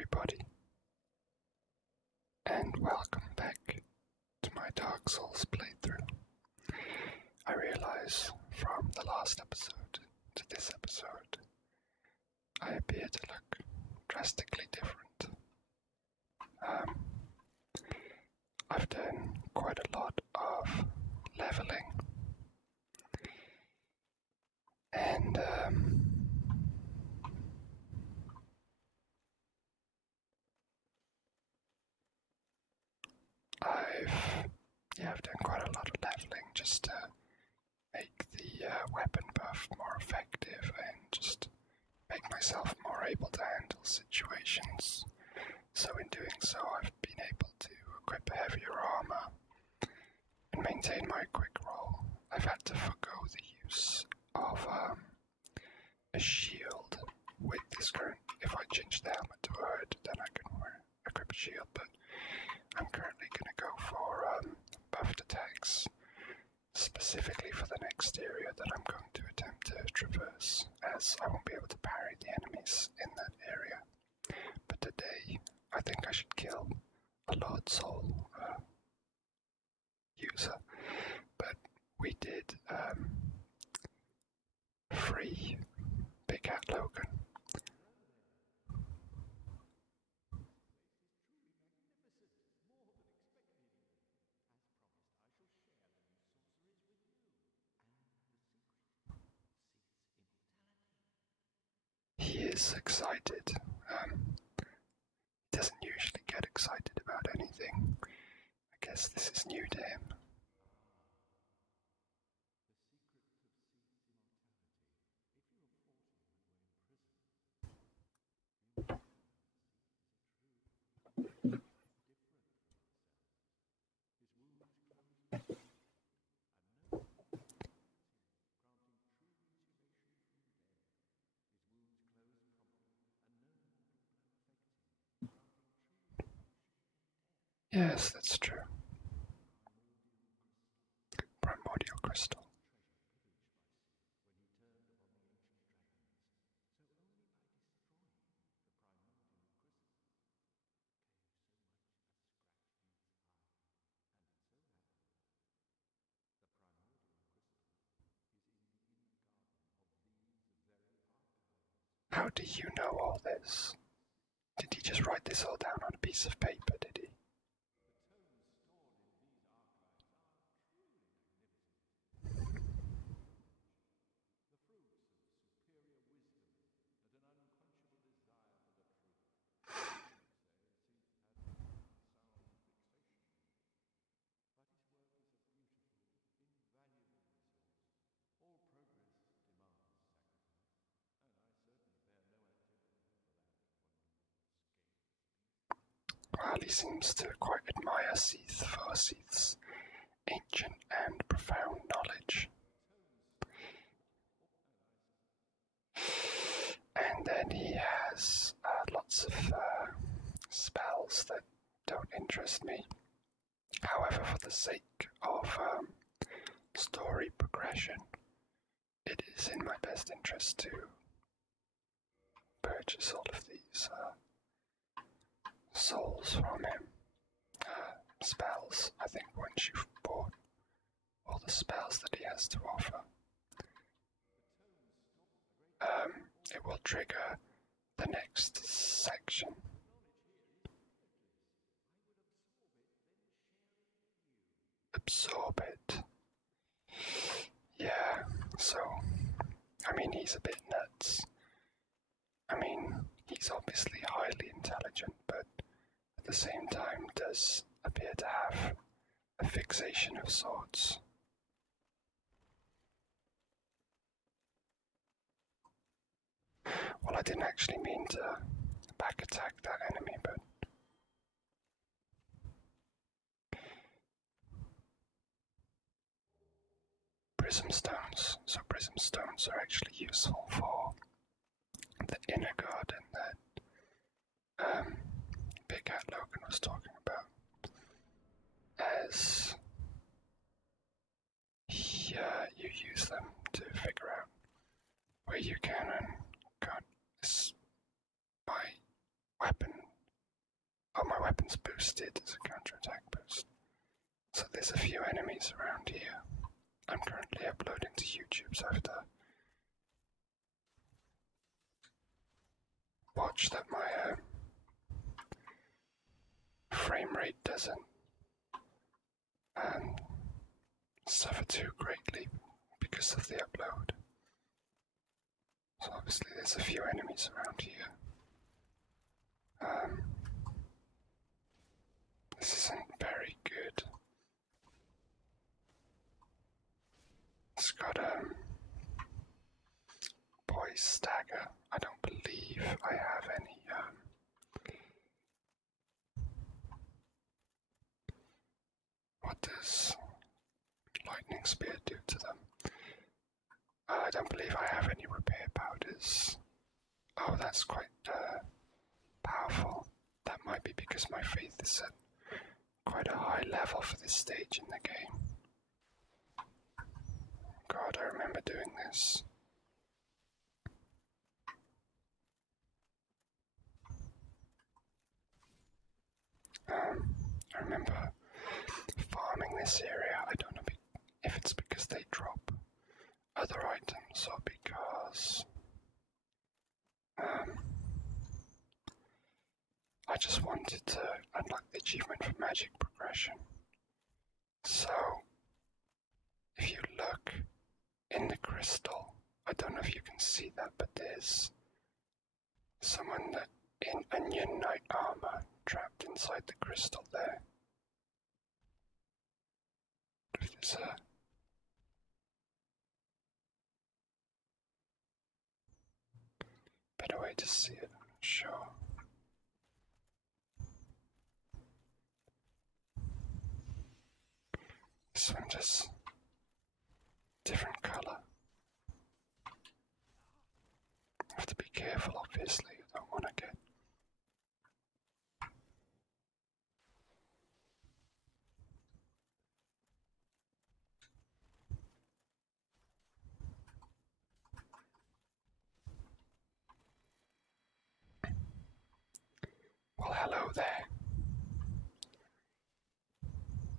everybody, and welcome back to my Dark Souls playthrough. I realize from the last episode to this episode, I appear to look drastically different. I've done quite a lot of leveling, and I've done quite a lot of leveling just to make the weapon buff more effective and just make myself more able to handle situations. So in doing so, I've been able to equip heavier armor and maintain my quick roll. I've had to forgo the use of a shield with this current. If I change the helmet to a hood, then I can equip a shield, but I'm currently going to go for buffed attacks, specifically for the next area that I'm going to attempt to traverse, as I won't be able to parry the enemies in that area. But today, I think I should kill a Lord Soul user, but we did free Big Hat Logan. He is excited. He doesn't usually get excited about anything. I guess this is new to him. Yes, that's true. Primordial crystal. How do you know all this? Did he just write this all down on a piece of paper, did he? Well, he seems to quite admire Seath for Seath's ancient and profound knowledge. And then he has lots of spells that don't interest me. However, for the sake of story progression, it is in my best interest to purchase all of these souls from him. Spells, I think once you've bought all the spells that he has to offer, it will trigger the next section. Absorb it. Yeah, so, I mean, he's a bit nuts. I mean, he's obviously highly intelligent, but at the same time does appear to have a fixation of sorts. Well, I didn't actually mean to back attack that enemy, but prism stones. So prism stones are actually useful for the inner garden that Big Hat Logan was talking about, as you use them to figure out where you can and can't. My weapon weapons boosted as a counterattack boost. So there's a few enemies around here. I'm currently uploading to YouTube, so I have to watch that my frame rate doesn't suffer too greatly because of the upload. So obviously there's a few enemies around here. This isn't very good. It's got poise stagger. I don't believe I have any what does lightning spear do to them? I don't believe I have any repair powders. Oh, that's quite powerful. That might be because my faith is at quite a high level for this stage in the game. God, I remember doing this. I remember farming this area. I don't know if it's because they drop other items or because I just wanted to unlock the achievement for magic progression. So, if you look in the crystal, I don't know if you can see that, but there's someone that in onion knight armor trapped inside the crystal there. If there's a better way to see it, I'm not sure. This one just different color. Have to be careful, obviously. I don't want to get well, hello there.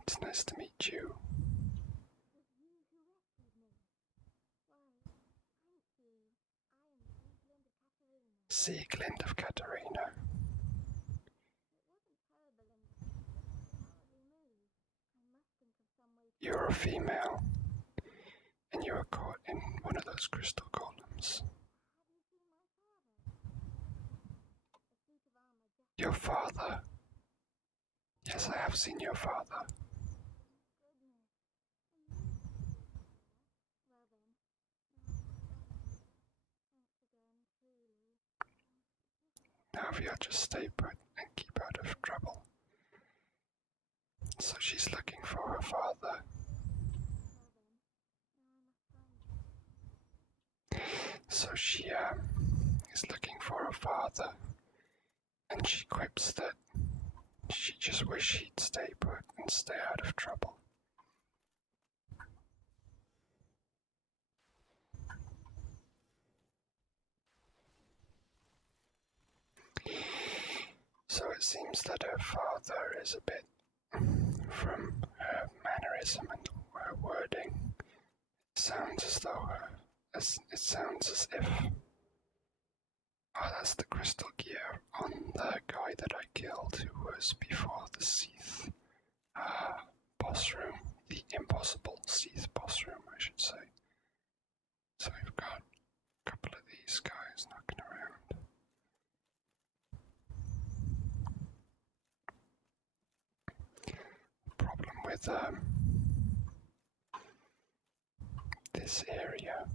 It's nice to meet you. Seath of Katarina. You're a female, and you were caught in one of those crystal golems. Your father. Yes, I have seen your father. Now if you'll just stay put and keep out of trouble. So she's looking for her father. So she is looking for her father, and she quips that she just wish he'd stay put and stay out of trouble. So it seems that her father is a bit, from her mannerism and her wording, it sounds as though it sounds as if, oh, that's the crystal gear on the guy that I killed who was before the Seath boss room, the impossible Seath boss room, I should say. So we've got a couple of these guys knocking around. The problem with this area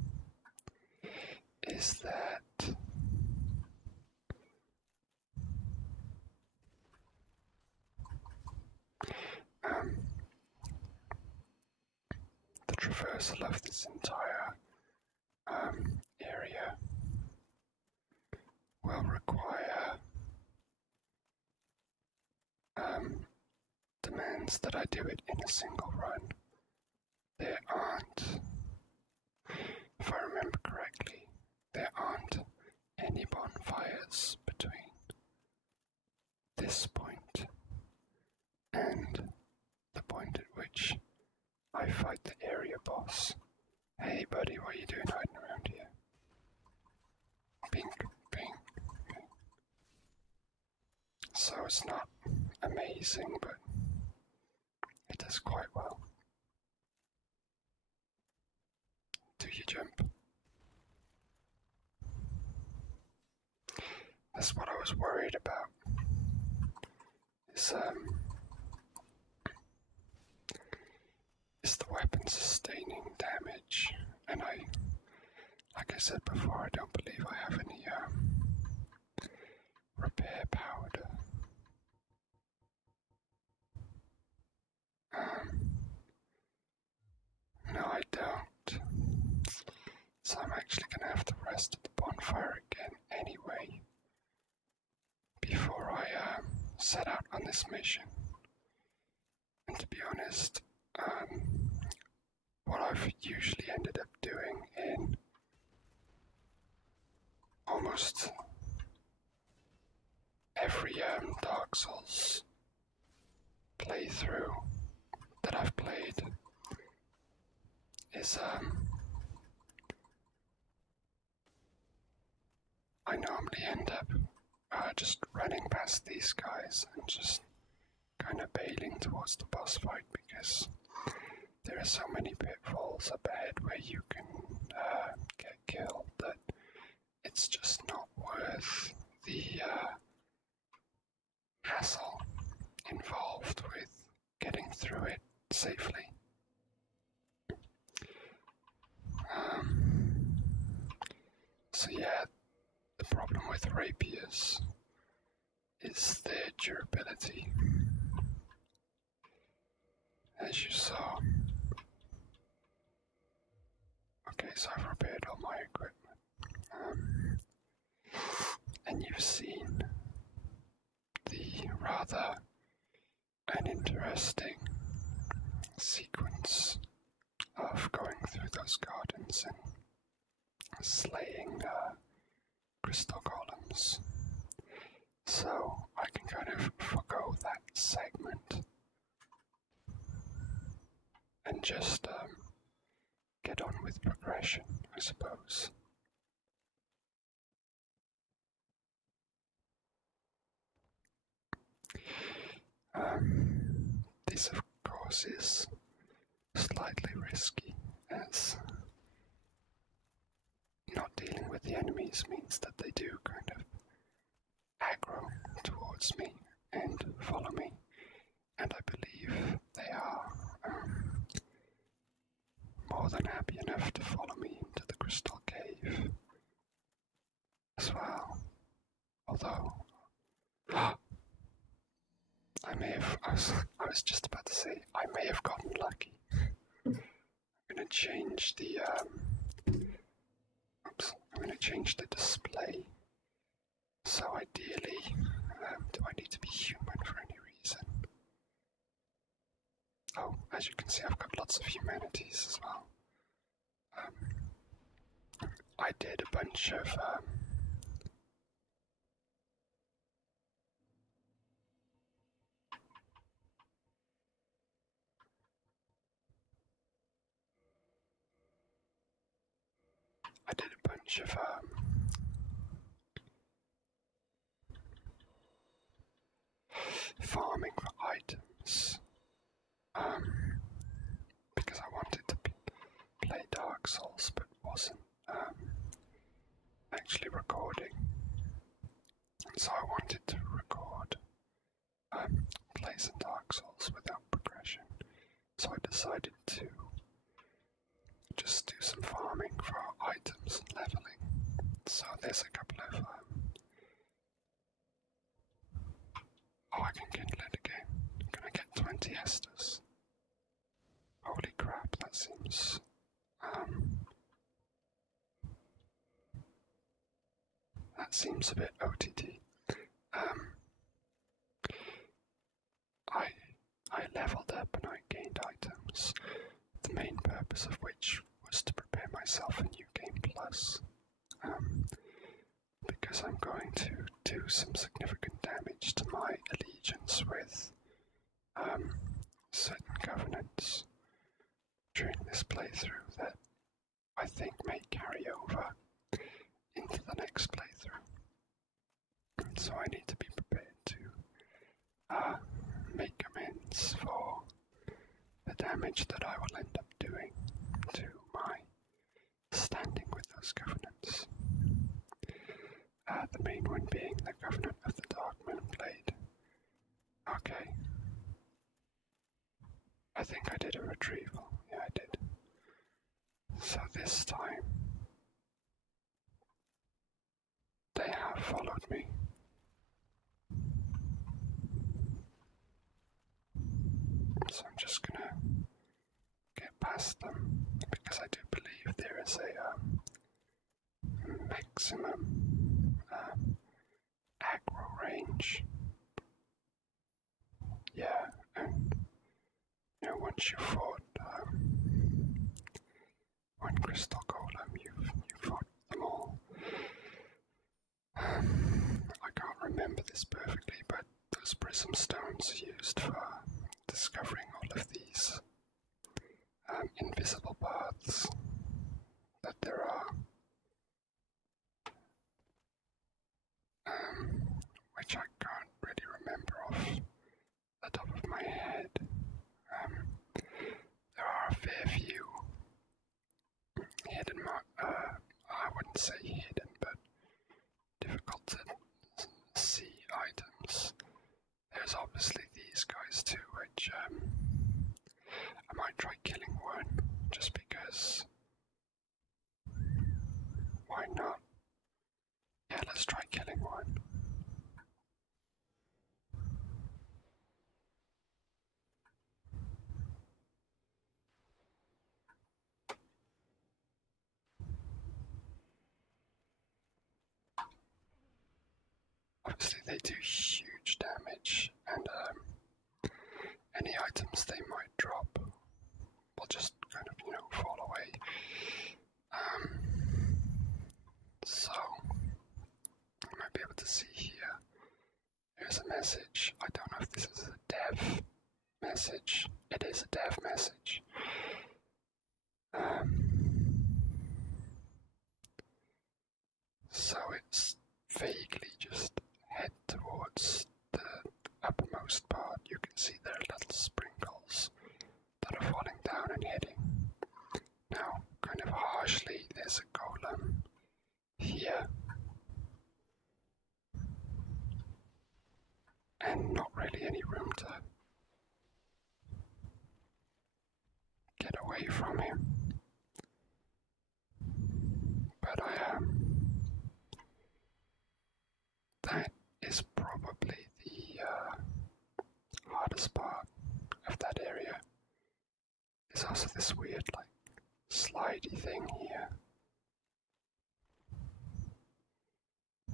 is that the traversal of this entire area will require demands that I do it in a single run. There aren't, if I remember correctly, there aren't any bonfires between this point area boss. Hey buddy, what are you doing hiding around here? Pink, pink. So it's not amazing, but it does quite well. Do you jump? That's what I was worried about. Is the weapon sustaining damage? And like I said before, I don't believe I have any repair powder. No, I don't. So I'm actually gonna have to rest at the bonfire again anyway, before I set out on this mission. And to be honest, what I've usually ended up doing in almost every Dark Souls playthrough that I've played is I normally end up just running past these guys and just kind of bailing towards the boss fight, because there are so many pitfalls up ahead where you can get killed that it's just not worth the hassle involved with getting through it safely. So yeah, the problem with rapiers is their durability. As you saw. Okay, so I've repaired all my equipment. And you've seen the rather uninteresting sequence of going through those gardens and slaying crystal golems. So I can kind of forgo that segment and just get on with progression, I suppose. This, of course, is slightly risky, as not dealing with the enemies means that they do kind of aggro towards me and follow me, and I believe they are more than happy enough to follow me into the crystal cave as well. Although I was just about to say, I may have gotten lucky. I'm gonna change the display. So ideally, do I need to be human for any reason? Oh, as you can see, I've got lots of humanities as well. I did a bunch of farming for items, because I wanted to play Dark Souls but wasn't actually recording. So I wanted to record plays in Dark Souls without progression. So I decided to just do some farming for items and leveling. So there's a couple of I can kindle it again. Can I get 20 Estus? Holy crap, that seems a bit OTT. I leveled up and I gained items, the main purpose of which was to prepare myself a new game plus, because I'm going to do some significant damage to my allegiance with certain covenants, during this playthrough that I think may carry over into the next playthrough. So I need to be prepared to make amends for the damage that I will end up doing to my standing with those covenants. The main one being the Covenant of the Dark Moon Blade. Okay. I think I did a retrieval. Yeah, I did. So this time, they have followed me. So I'm just gonna get past them because I do believe there is a maximum aggro range. Yeah, and once you fought one crystal golem, you've fought them all. I can't remember this perfectly, but those prism stones are used for discovering all of these invisible paths that there are, which I can't really remember off the top of my head. There are a fair few hidden, I wouldn't say hidden, but difficult to see items. There's obviously these guys too, which I might try killing one, just because. Why not? Yeah, let's try killing one. Obviously they do huge damage, and any items they might drop will just kind of, fall away. So, you might be able to see here, here's a message. I don't know if this is a dev message. It is a dev message. So it's vaguely just head towards the uppermost part. You can see there are little sprinkles that are falling down and hitting. Now, kind of harshly, there's a golem here. And not really any room to get away from him. But that is probably the hardest part of that area. There's also this weird, slidey thing here.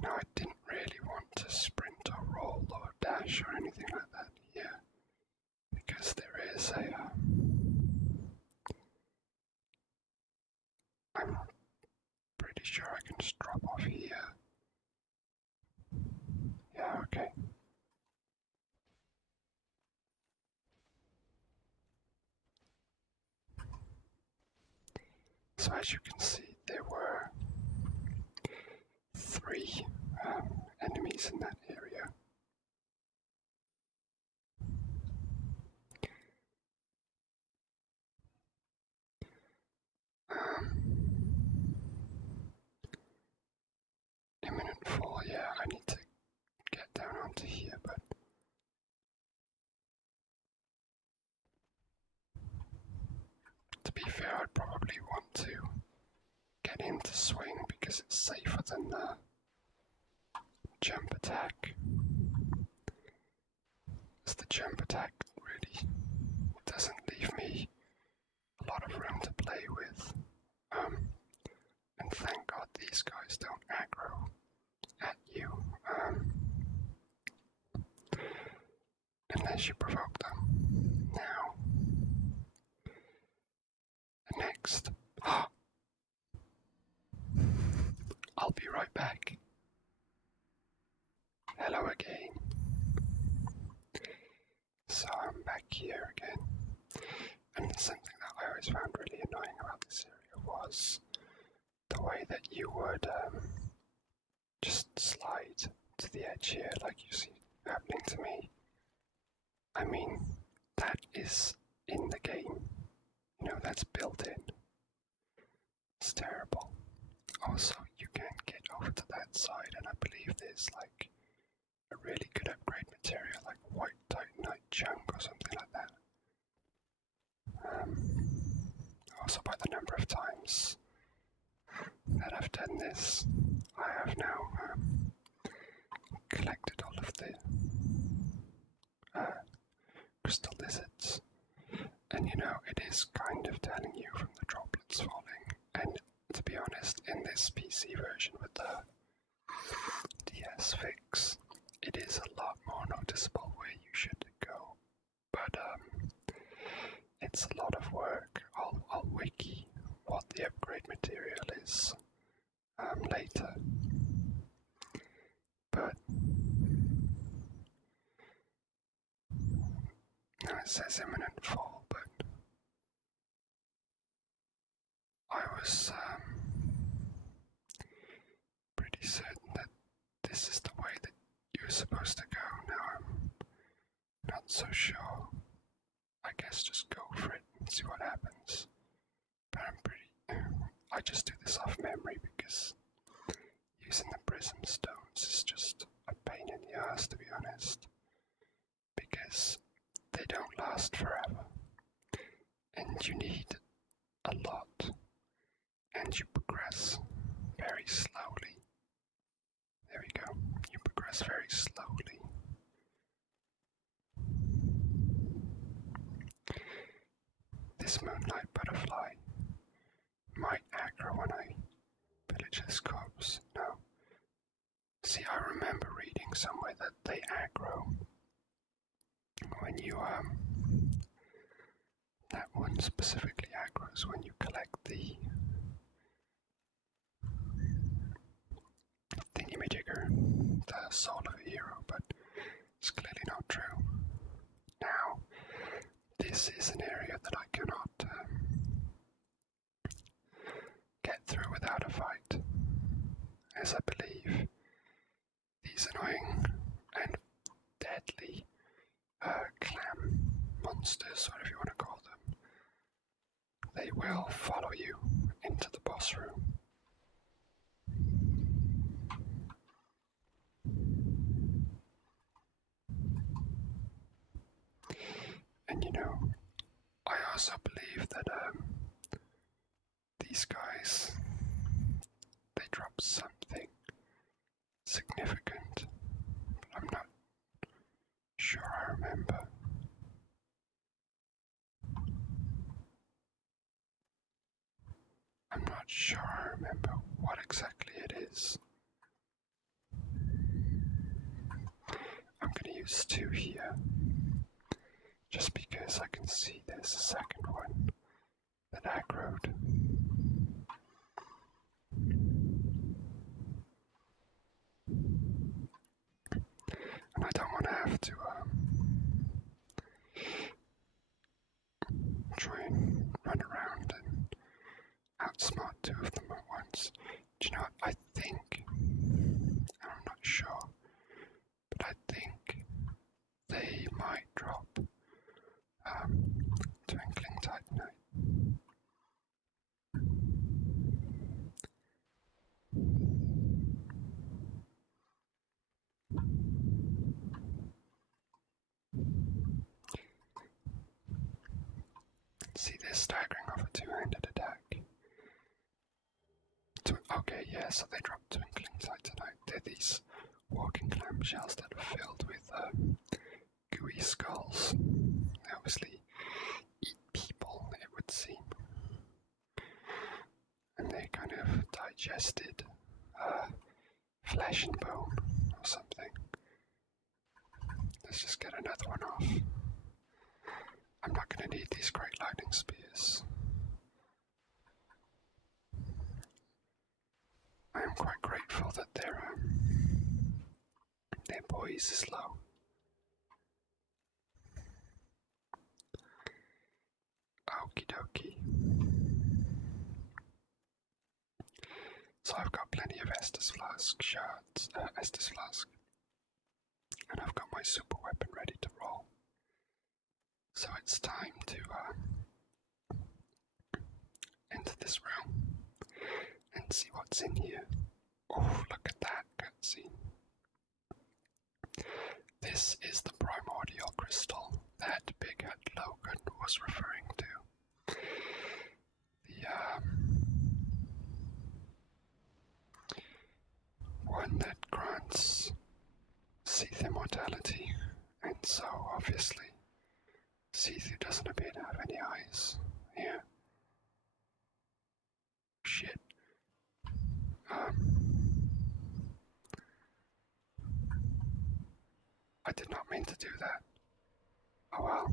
Now, I didn't really want to sprint or roll or dash or anything like that here, because there is I'm pretty sure I can just drop off here. Yeah, okay. So as you can see, there were 3 enemies in that area. Imminent fall, yeah, I need to get down onto here, but to be fair, I'd probably want to get him to swing because it's safer than the jump attack. As the jump attack really doesn't leave me a lot of room to play with. And thank God these guys don't aggro at you unless you provoke them. Now, next, I'll be right back. Hello again. So I'm back here again, and something that I always found was the way that you would just slide to the edge here, like you see happening to me. I mean, that is in the game. You know, that's built in. It's terrible. Also, you can get over to that side, and I believe there's like a really good upgrade material, like white titanite chunk or something like that. Also, by the number of times that I've done this, I have now collected all of the crystal lizards. And you know, it is kind of telling you from the droplets falling. And to be honest, in this PC version with the DS fix, it is a lot more noticeable where you should go. But it's a lot of work. I'll wiki what the upgrade material is later. But now it says imminent fall, but I was pretty certain that this is the way that you're supposed to go. Now I'm not so sure. I guess just go for it and see what happens. But I just do this off memory because using the prism stones is just a pain in the ass, to be honest. Because they don't last forever. And you need a lot. And you progress very slowly. There we go. You progress very slowly. This moonlight butterfly might aggro when I pillage this corpse. No. See, I remember reading somewhere that they aggro when you, that one specifically aggroes when you collect the thingy-majigger, the soul of a hero, but it's clearly not true. Now, this is an area that I cannot get through without a fight, as I believe these annoying and deadly clam monsters, whatever you want to call them, they will follow you into the boss room. And you know, I also believe that these guys, they drop something significant, but I'm not sure I remember. I'm not sure I remember what exactly it is. I'm going to use 2 here, just because I can see there's a second one that aggroed. And I don't want to have to try and run around and outsmart 2 of them at once. Do you know what? I think, I'm not sure, but I think they might drop Twinkling Titanite. See, they're staggering off a 2-handed attack. Okay, yeah, so they drop Twinkling Titanite. They're these walking clamshells that are filled with gooey skulls. They obviously eat people, it would seem. And they kind of digested flesh and bone or something. Let's just get another one off. I'm not going to need these great lightning spears. I am quite grateful that their poise is low. Okie dokie. So I've got plenty of Estus Flask shards, Estus Flask, and I've got my super weapon ready to roll. So it's time to enter this room and see what's in here. Oh, look at that cutscene. This is the primordial crystal that Big Head Logan was referring to. The one that grants Seath immortality, and so obviously Seath, who doesn't appear to have any eyes here. Shit. I did not mean to do that. Oh well.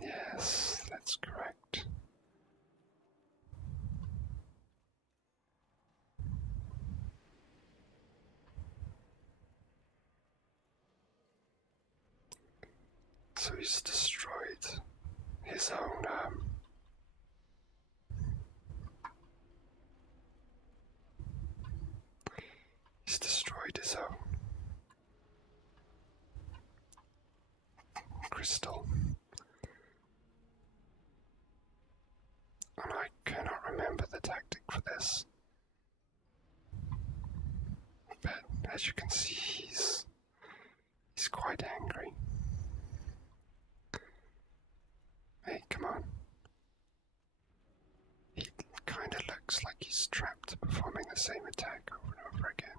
Yes, that's correct. So he's destroyed his own, he's destroyed his own crystal. And I cannot remember the tactic for this. But as you can see, he's quite angry. Hey, come on. He kind of looks like he's trapped, performing the same attack over and over again.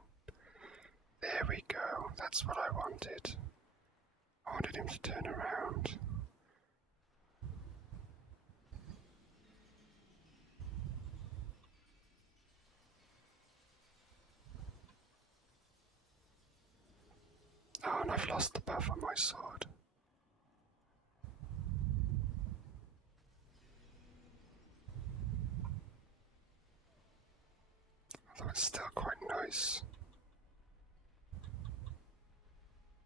There we go. That's what I wanted. I wanted him to turn around. Oh, and I've lost the buff on my sword. Although it's still quite nice.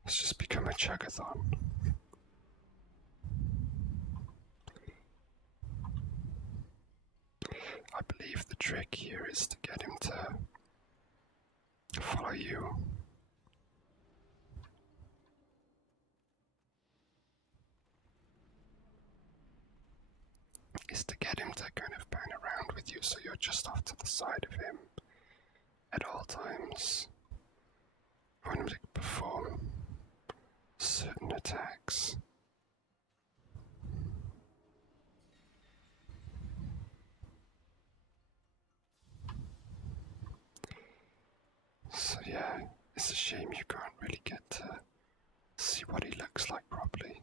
It's just become a chugathon. I believe the trick here is to get him to follow you. Is to get him to kind of pan around with you so you're just off to the side of him at all times. I want him to perform certain attacks. So yeah, it's a shame you can't really get to see what he looks like properly.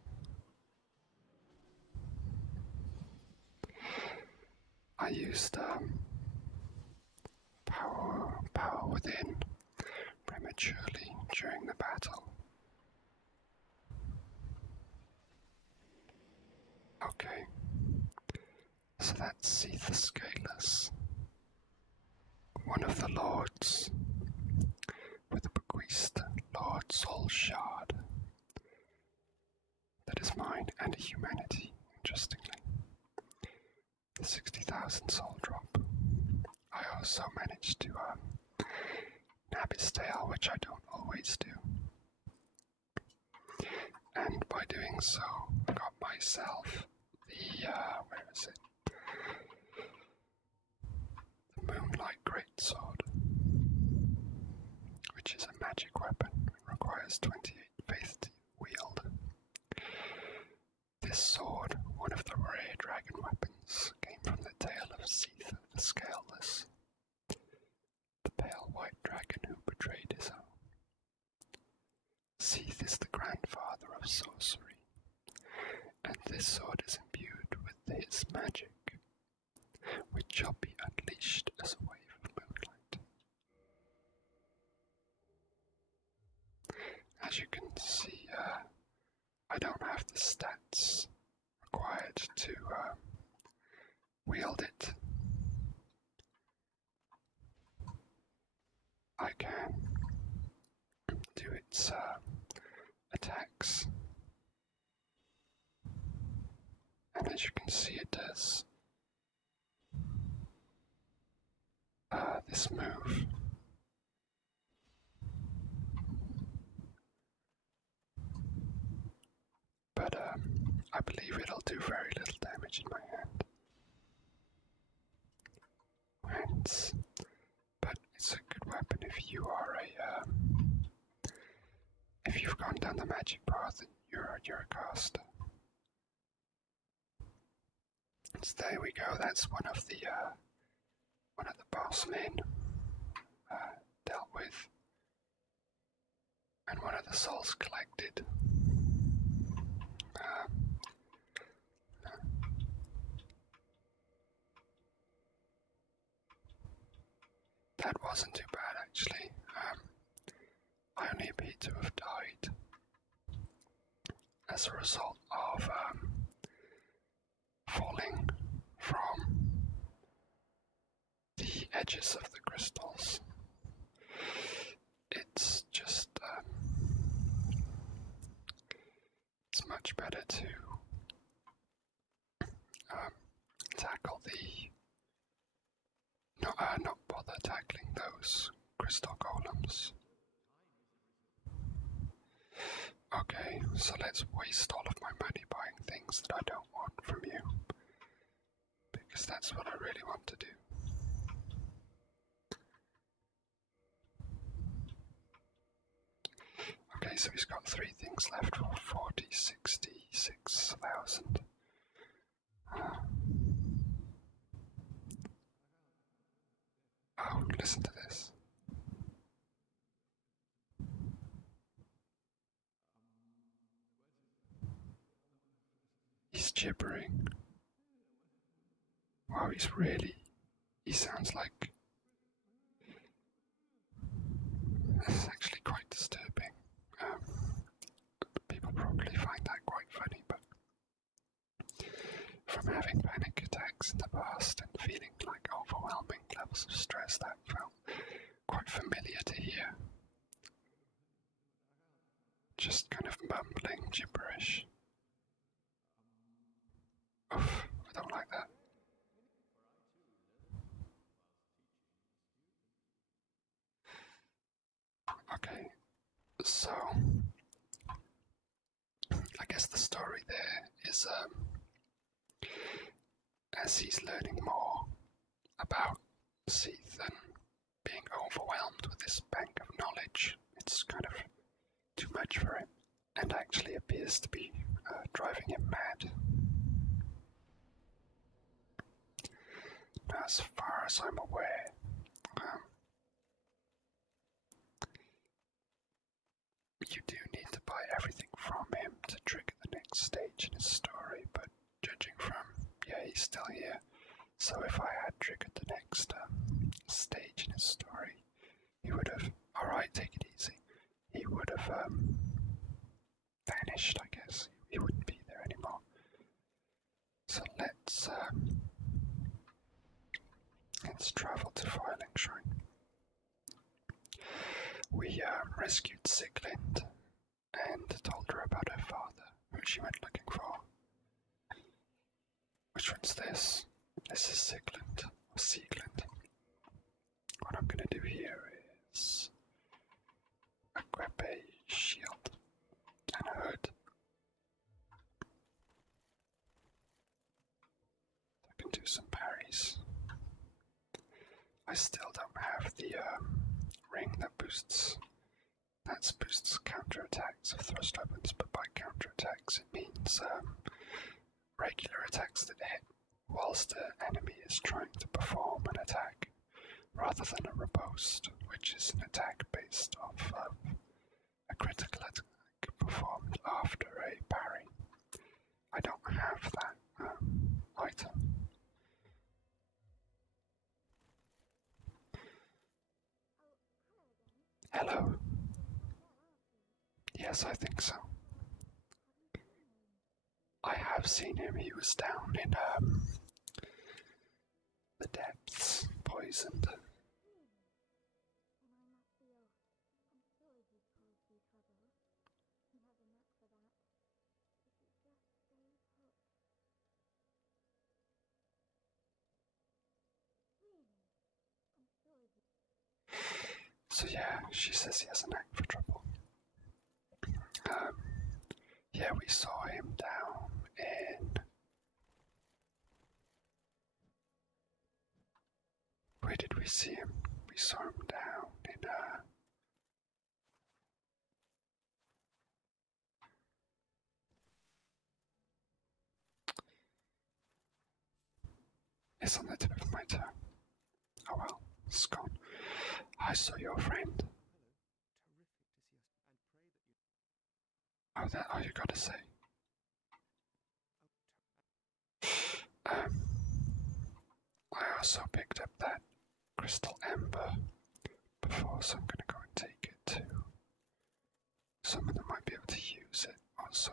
I used power within prematurely during the battle. Okay, so that's Seath The Scaleless, one of the lords with a bequeathed Lord Soul Shard that is mine and humanity, interestingly. The 60,000 soul drop. I also managed to nab his tail, which I don't always do. And by doing so, I got myself the, where is it? The Moonlight Greatsword, which is a magic weapon. It requires 28 faith to wield. This sword, one of the rare dragon weapons, came from the tale of Seath The Scaleless, the pale white dragon who betrayed his own. Seath is the grandfather of sorcery, and this sword is imbued with his magic, which shall be unleashed as a wave of moonlight. As you can see, I don't have the stats required to wield it. I can do its attacks. And as you can see, it does this move. But I believe it'll do very little damage in my hand. But it's a good weapon if you are if you've gone down the magic path and you're a caster. So there we go. That's one of the boss men dealt with, and one of the souls collected. That wasn't too bad, actually. I only appear to have died as a result of falling from the edges of the crystals. It's just it's much better to tackle not bother tackling those crystal golems. Okay, so let's waste all of my money buying things that I don't want from you, because that's what I really want to do. Okay, so he's got 3 things left for 40, 66,000. Oh, listen to this. He's gibbering. Wow, he sounds like... This is actually quite disturbing. People probably find that quite funny, but from having panic attacks in the past and feeling like overwhelming levels of stress, that felt quite familiar to hear. Just kind of mumbling gibberish. Oof, I don't like that. Okay, so I guess the story there is as he's learning more about Seath and being overwhelmed with this bank of knowledge, it's kind of too much for him, and actually appears to be driving him mad. Now, as far as I'm aware, you do need to buy everything from him to trigger the next stage in his story, but judging from, yeah, he's still here, so if I had triggered the next stage in his story, he would have, alright, take it easy, he would have vanished, I guess. He wouldn't be there anymore. So let's travel to Filing Shrine. We rescued Sieglind and told her about her father, who she went looking for. Which one's this? This is Sieglind, or Sieglind. What I'm gonna do here is equip a shield and a hood. I can do some parries. I still don't have the ring that boosts counter attacks of thrust weapons, but by counter attacks it means regular attacks that hit whilst the enemy is trying to perform an attack, rather than a riposte, which is an attack based off a critical attack performed after a parry. I don't have that item. Hello. Yes, I think so. I have seen him. He was down in the depths, poisoned. So yeah, she says he has a knack for trouble. Yeah, we saw him down in... Where did we see him? We saw him down in it's on the tip of my tongue. Oh well, it's gone. I saw your friend. Oh, that all you gotta say. I also picked up that crystal amber before, so I'm gonna go and take it too. Some of them might be able to use it also.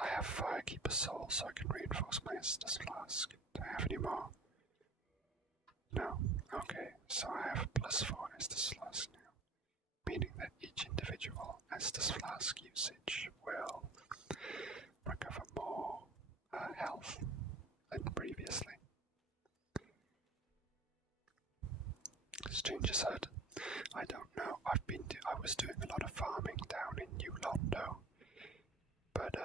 I have Firekeeper Soul, so I can reinforce my Estus Flask. Do I have any more? No. Okay, so I have +4 Estus Flask now, meaning that each individual Estus Flask usage will recover more health than previously. Stranger said, I don't know. I was doing a lot of farming down in New Londo, but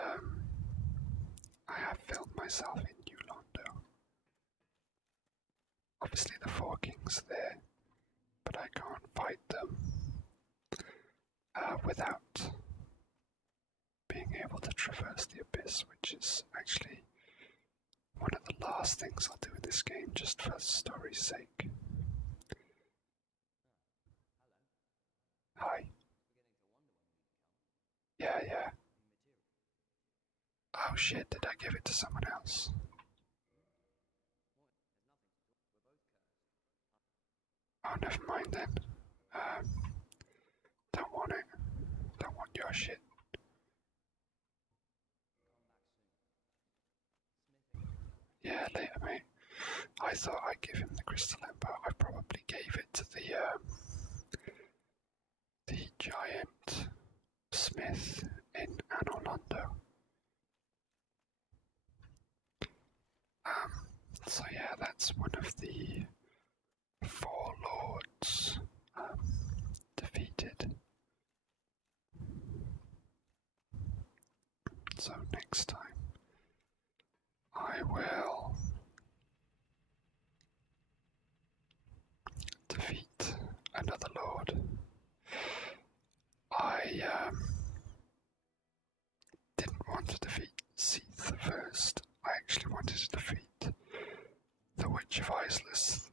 I have filmed myself in New Londo. Obviously the Four Kings there, but I can't fight them without being able to traverse the abyss, which is actually one of the last things I'll do in this game, just for story's sake. Hi. Yeah. Oh shit, did I give it to someone else? Oh, never mind then. Don't want it. Don't want your shit. Yeah, later, mate. I thought I'd give him the crystal ember. I probably gave it to the giant smith in Anor Londo. So yeah, that's one of the 4 lords defeated. So next time I will defeat another lord. I didn't want to defeat Seath first. I actually wanted to defeat the Witch of Islith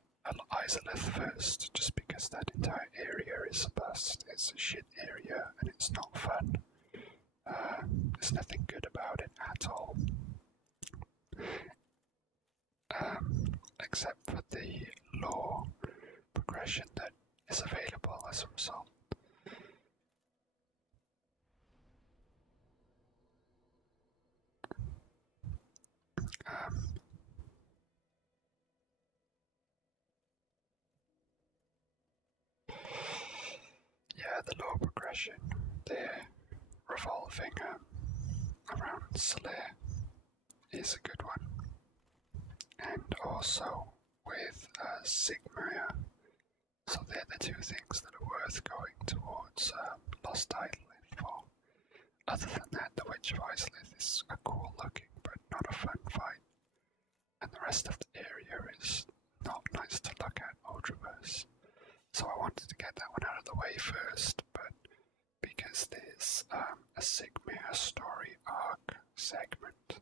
first, just because that entire area is a bust. It's a shit area and it's not fun. There's nothing good about it at all. Except for the lore progression that is available as a result. Yeah, the lore progression there, revolving around Solaire, is a good one. And also with Sigmar. So they're the two things that are worth going towards Lost Idolith for. Other than that, the Witch of Islith is a cool looking but not a fun fight. And the rest of the area is not nice to look at or traverse. So I wanted to get that one out of the way first, but because there's a Sigmar story arc segment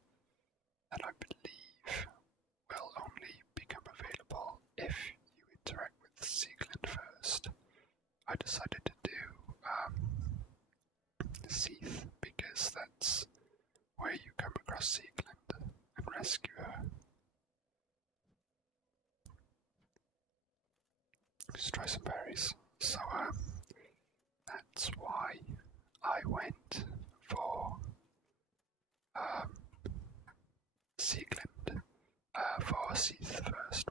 that I believe will only become available if you interact with Seaglin first, I decided to do Seath, because that's where you come across Seaglin and rescue her. Just try some berries. So that's why I went for Seaglin for Seath first.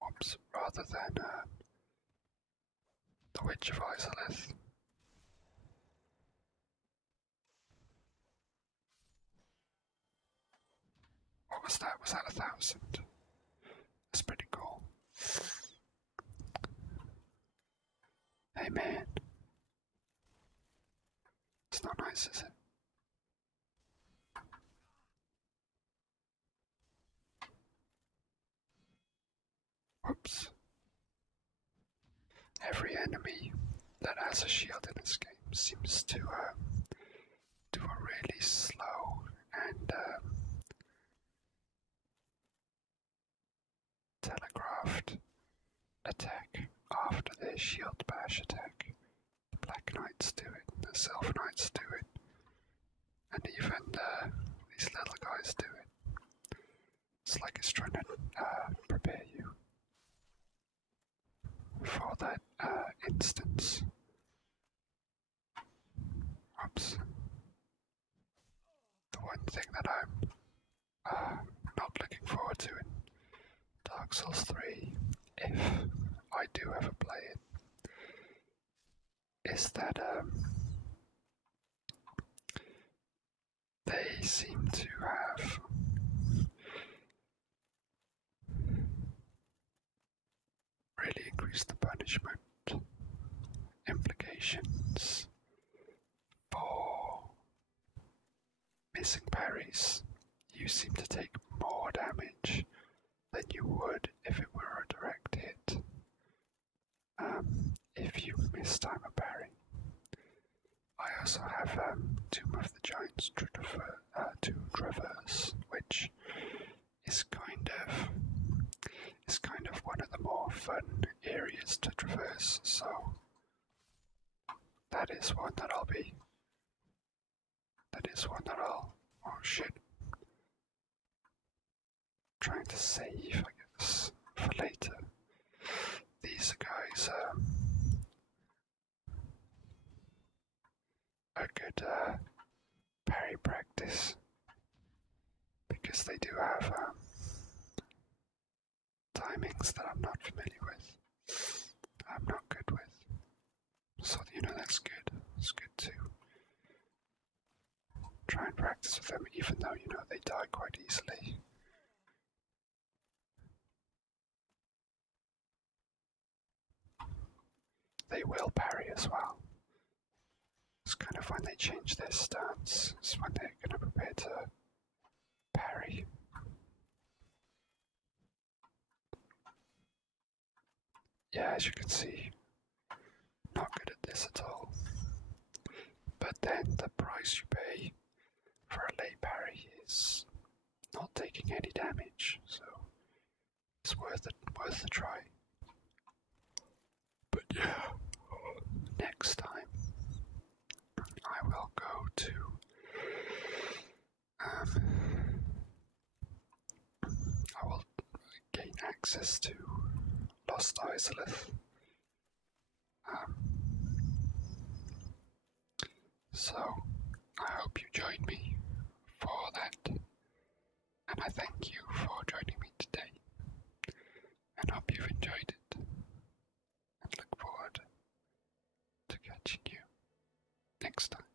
Whoops, rather than the Witch of Islith. What was that? Was that 1,000? That's pretty cool. Hey man, it's not nice, is it? Whoops. Every enemy that has a shield in this game seems to do a really slow and telegraphed attack after their shield bash attack. The Black Knights do it, the Silver Knights do it, and even these little guys do it. It's like it's trying to prepare you for that instance. Oops. The one thing that I'm not looking forward to in Dark Souls 3, if I do ever play it, is that they seem to have really increased the punishment implications for missing parries. You seem to take more damage than you would if it were a direct hit. If you mistime a parry. I also have Tomb of the Giants to traverse, which is kind of one of the more fun areas to traverse. So that is one that I'll. Oh shit! Trying to save, I guess, for later. These guys a good parry practice because they do have timings that I'm not familiar with. I'm not good with. So that's good. It's good to try and practice with them, even though they die quite easily. They will parry as well. It's kind of when they change their stance, it's when they're going to prepare to parry. Yeah, as you can see, not good at this at all. But then the price you pay for a late parry is not taking any damage, so it's worth a try. But yeah, next time I will go to I will gain access to Lost Isolith. So I hope you join me for that, and I thank you for joining me today, and hope you've enjoyed it, and look forward to catching you next time.